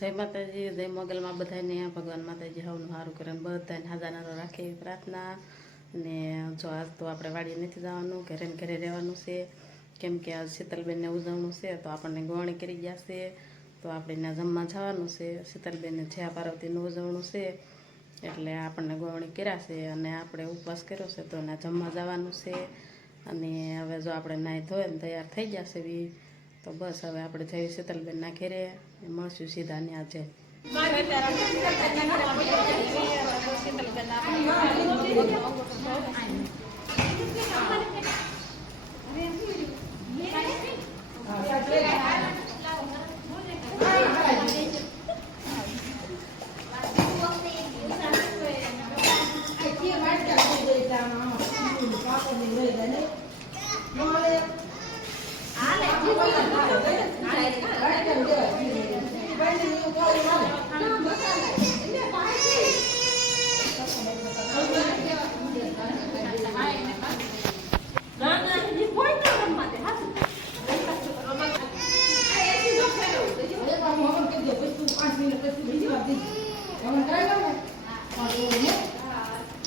જય માતાજી, જય મોગલમાં બધાને ભગવાન માતાજી હવનું સારું કરે બધાને હાજાનારો રાખે પ્રાર્થના. અને જો આજ તો આપણે વાડીએ નથી જવાનું, ઘરે ને ઘરે રહેવાનું છે. કેમ કે આજ શીતલબેનને ઉજવણું છે, તો આપણને ગોવણી કરી ગયા છે. તો આપણે એના જમવા જવાનું છે. શીતલબેનને જ્યાં પાર્વતીનું ઉજવણું છે, એટલે આપણને ગોવણી કર્યા છે અને આપણે ઉપવાસ કર્યો છે, તો એના જમવા જવાનું છે. અને હવે જો આપણે નાહી ધોઈને તૈયાર થઈ ગયા છે તો બસ હવે આપણે જઈએ શીતલબેનના ઘેરે મળશું સીધા Thank છે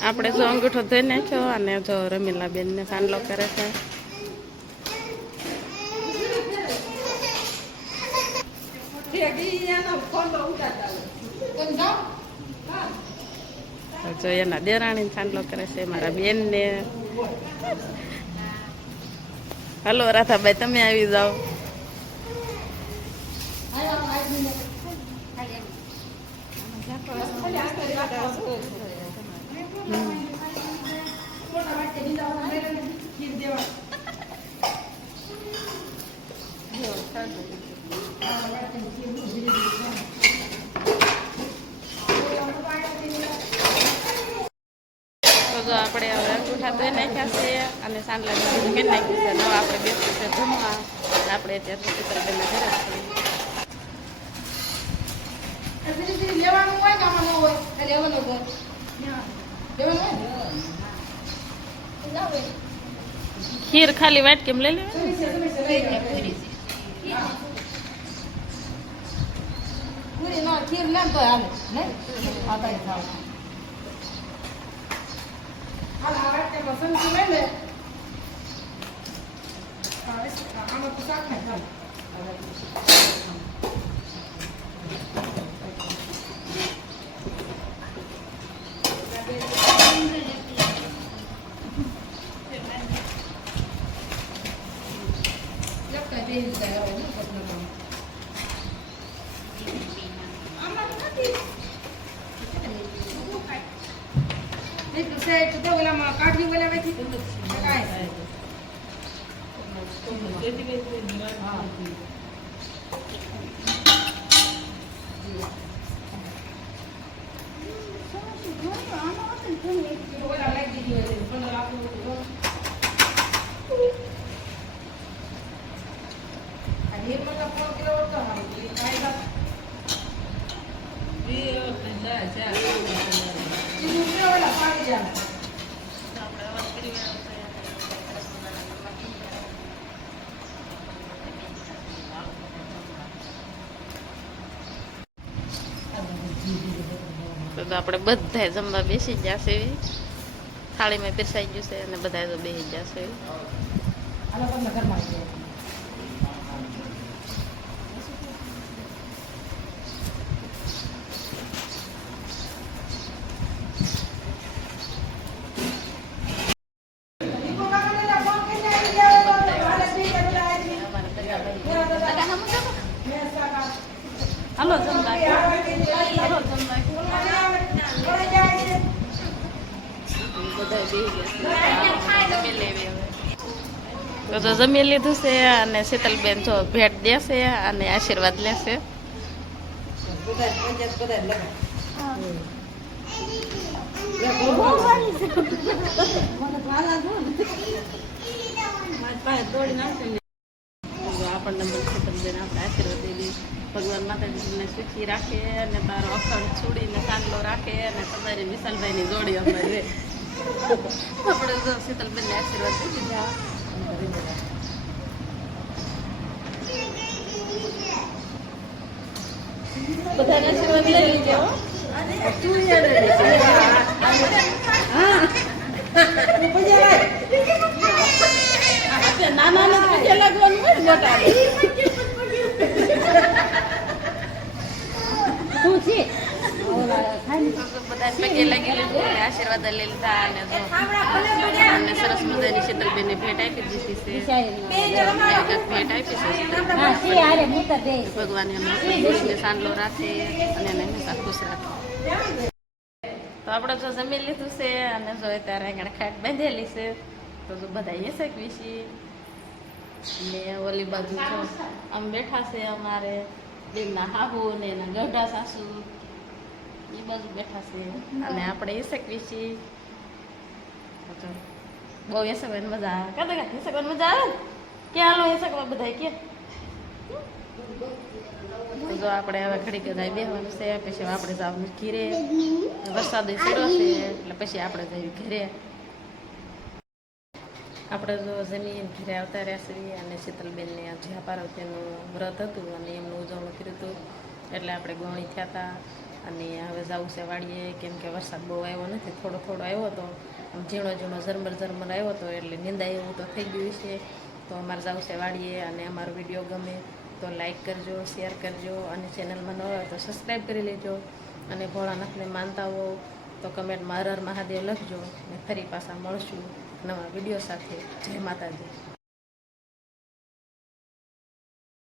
આપણે જો અંગૂઠો ધોઈ નાખ્યો અને જો રમીલા બેનને સાંડલો કરે છે. જો એના દેરાણી સાંડલો કરે છે, મારા બેનને. હલો, રાધાભાઈ, તમે આવી જાઓ તો જો આપણે હવે અંગૂઠા ધોઈ નાખ્યા છે અને સાંડલા બધું નાખ્યું છે? નવા આપણે બેસવું છે જમવા આપણે અત્યારે શીતલબેનના ઘરે લેવાનું હોય ને આમાં ન હોય? લેવાનું હોય. લેવાનું હોય ખીર ખાલી વાટ કેમ લઈ લેવા પૂરી ના ખીર લેમ તો હાલે. નહીં? આ કઈ ખાવ. હાલ આ વાટકે મસંદી લઈ લે. આમાં તો શાક નહીં ચાલ લગતા બેસી જાય હવે નહીં કશું કામ નહીં તો સાહેબ તો ઓલામાં કાઢી ઓલામાંથી કાંઈ ઓલા લાગી ગયું હશે પંદર આપણું આ નિર્મલા ફોન કર્યો હતો હારું એ કાંઈ વાત ઈ રૂપિયા ઓલા પાડી જાય તો આપણે બધા જમવા બેસી જશે થાળીમાં ગયું છે અને બધા તો બેસી ગયા છે આના પર નગરમાં છે હાલો જમવા હાલો જમવા જમી તો તો જમી લીધું છે અને શીતલબેન જો ભેટ દેશે અને આશીર્વાદ લેશે આપણને બધું શીતલબેન આપણે આશીર્વાદ દેવી ભગવાન માતાજીને સુખી રાખે અને તારો અખંડ છોડીને ચાંદલો રાખે અને તમારી વિશાલભાઈની જોડી અમારે આપણે જો શીતલબેનને આશીર્વાદ દઈ દીધા. બધાને આશીર્વાદ લઈ લીધો? તું હા. આપણે નાના ને પગે લાગવાનું હોય મોટા શું છે? અને આશીર્વાદ લઈ લીધા અને જો અને સરસ મજાની શીતલબેનને ભેટ આપી દીધી છે. ભેટ આપી છે શીતલબેન. છે ભગવાન ખુશીને સાંડલો રાખે અને એને હંમેશા ખુશ રાખે. તો આપણે જો જમી લીધું છે અને જો અત્યારે આગળ ખાટ બાંધેલી છે તો જો બધા એ શેકવી છીએ ને ઓલી બાજુ તો આમ બેઠા છે અમારે બેનના હાહુ ને એના ગઢા સાસુ. એ બાજુ બેઠા છે. અને આપણે એ શેકવી છીએ બહુ એ શકવાની મજા આવે. કાં કાંઈ એ શકવાની મજા આવે કે હાલો એ શકવા બધા કે જો આપણે હવે ઘડીક બધા બેહવાનું છે. પછી આપણે જવાનું ઘીરે. વરસાદ શરૂ છે એટલે પછી આપણે જઈએ ઘરે. આપણે જો જમીન ઘરે આવતા રહ્યા છીએ અને શીતલબેનને જ્યાં પાર્વતીનું વ્રત હતું અને એમનું ઉજવણું કર્યું હતું, એટલે આપણે ગોણી થયા હતા. અને હવે જવું છે વાડીએ, કેમ કે વરસાદ બહુ આવ્યો નથી, થોડો થોડો આવ્યો હતો. ઝીણો ઝીણો ઝરમર ઝરમર આવ્યો હતો, એટલે નિંદાય એવું તો થઈ ગયું છે તો અમારે જવું છે વાડીએ અને અમારો વીડિયો ગમે તો લાઇક કરજો શેર કરજો અને ચેનલમાં ન હોય તો સબસ્ક્રાઈબ કરી લેજો. અને ભોળાનાથને માનતા હો તો કમેન્ટમાં હર હર મહાદેવ લખજો. અને ફરી પાછા મળશું. નવા વીડિયો સાથે. જય માતાજી.